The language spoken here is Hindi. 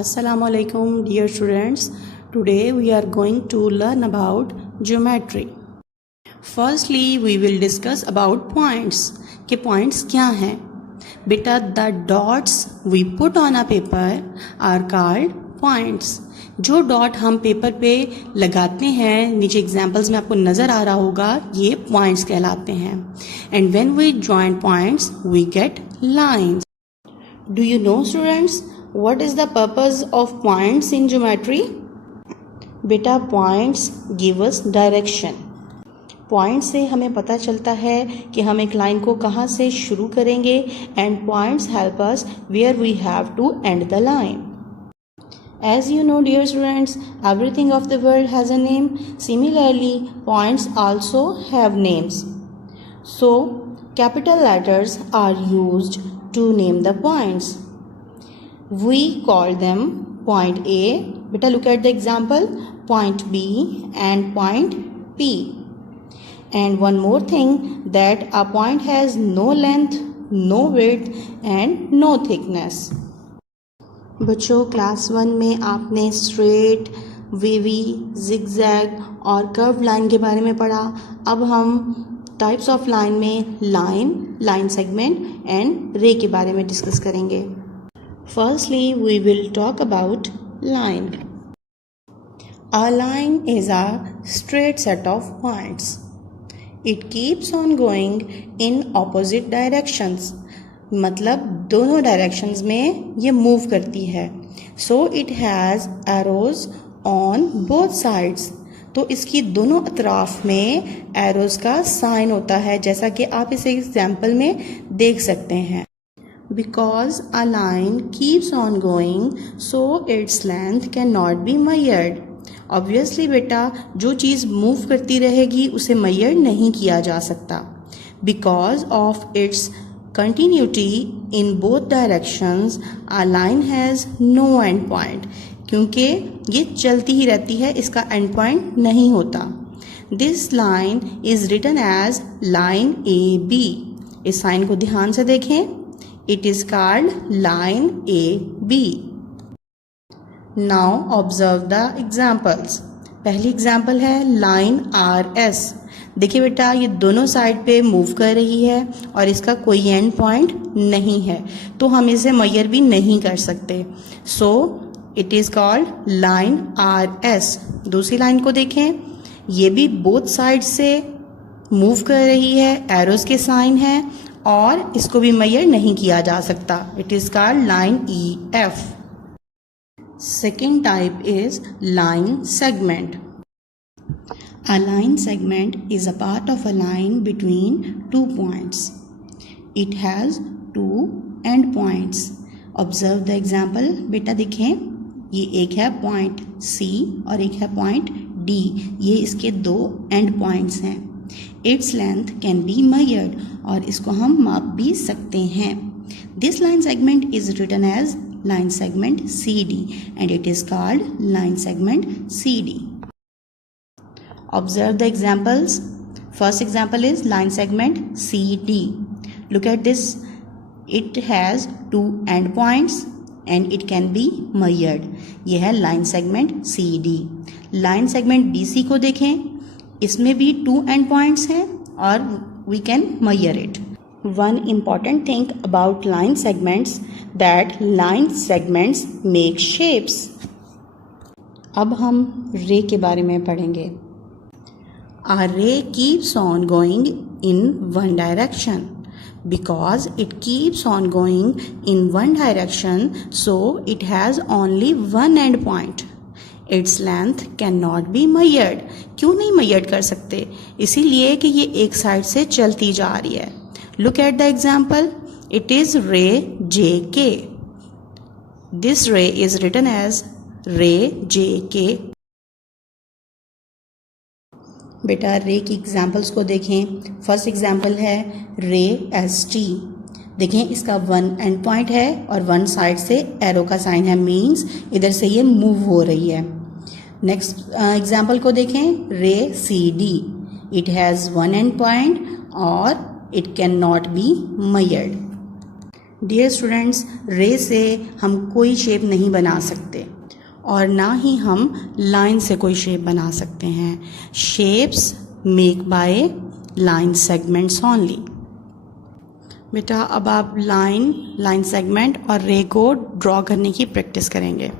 Assalamualaikum dear students. Today we are going to learn about geometry. Firstly we will discuss about points. कि points क्या हैं? बेटा the dots we put on a paper are called points. जो डॉट हम पेपर पे लगाते हैं, नीचे एग्जाम्पल्स में आपको नज़र आ रहा होगा, ये पॉइंट्स कहलाते हैं. And when we join points we get lines. Do you know students what is the purpose of points in geometry? बेटा points give us direction. Point से हमें पता चलता है कि हम एक लाइन को कहाँ से शुरू करेंगे and points help us where we have to end the line. As you know dear students, everything of the world has a name. Similarly, points also have names. So, capital letters are used to name the points. We call them point A. Beta, look at the example. Point B and point P. And one more thing, that a point has no length, no width and no thickness. बच्चों क्लास 1 में आपने स्ट्रेट, वेवी, जिगजैग और कर्व लाइन के बारे में पढ़ा. अब हम टाइप्स ऑफ लाइन में लाइन, लाइन सेगमेंट एंड रे के बारे में डिस्कस करेंगे. Firstly, we will talk about line. A line is a straight set of points. It keeps on going in opposite directions. मतलब दोनों directions में ये move करती है. So it has arrows on both sides. तो इसकी दोनों अतराफ में arrows का sign होता है, जैसा कि आप इस एग्जाम्पल में देख सकते हैं. Because a line keeps on going, so its length cannot be measured. Obviously बेटा जो चीज़ मूव करती रहेगी उसे measure नहीं किया जा सकता. Because of its continuity in both directions, a line has no end point. क्योंकि ये चलती ही रहती है, इसका end point नहीं होता. This line is written as line AB. इस साइन को ध्यान से देखें. It is called line AB. Now observe the examples. पहली एग्जाम्पल है line RS. देखिए बेटा ये दोनों साइड पे मूव कर रही है और इसका कोई एंड पॉइंट नहीं है, तो हम इसे मेजर भी नहीं कर सकते. So it is called line RS. दूसरी लाइन को देखें, ये भी बोथ साइड से मूव कर रही है, एरोज के साइन है और इसको भी मेजर नहीं किया जा सकता. It is called line EF. Second type is line segment. A line segment is a part of a line between two points. It has two end points. Observe the example. बेटा देखें, ये एक है पॉइंट C और एक है पॉइंट D. ये इसके दो एंड पॉइंट्स हैं. Its length can be measured और इसको हम माप भी सकते हैं. This line segment is written as line segment CD and it is called line segment CD. Observe the examples. First example is line segment CD. Look at this. It has two end points and it can be measured. यह है line segment CD. Line segment BC को देखें, इसमें भी टू एंड पॉइंट्स हैं और we can measure it. One important thing about line segments, that line segments make shapes. अब हम रे के बारे में पढ़ेंगे. A ray keeps on going in one direction. Because it keeps on going in one direction, so it has only one end point. Its length can not be measured. क्यों नहीं मेजर्ड कर सकते? इसीलिए कि ये एक साइड से चलती जा रही है. Look at the example. It is रे JK. दिस रे इज रिटन एज रे JK. बेटा रे की एग्जाम्पल्स को देखें. फर्स्ट एग्जाम्पल है रे ST. देखें इसका वन एंड पॉइंट है और वन साइड से एरो का साइन है, मीन्स इधर से ये मूव हो रही है. नेक्स्ट एग्जाम्पल को देखें ray CD. It has one end point और it can not be measured. Dear students, ray से हम कोई शेप नहीं बना सकते और ना ही हम लाइन से कोई शेप बना सकते हैं. Shapes make by line segments only. बेटा अब आप लाइन सेगमेंट और रे को ड्रॉ करने की प्रैक्टिस करेंगे.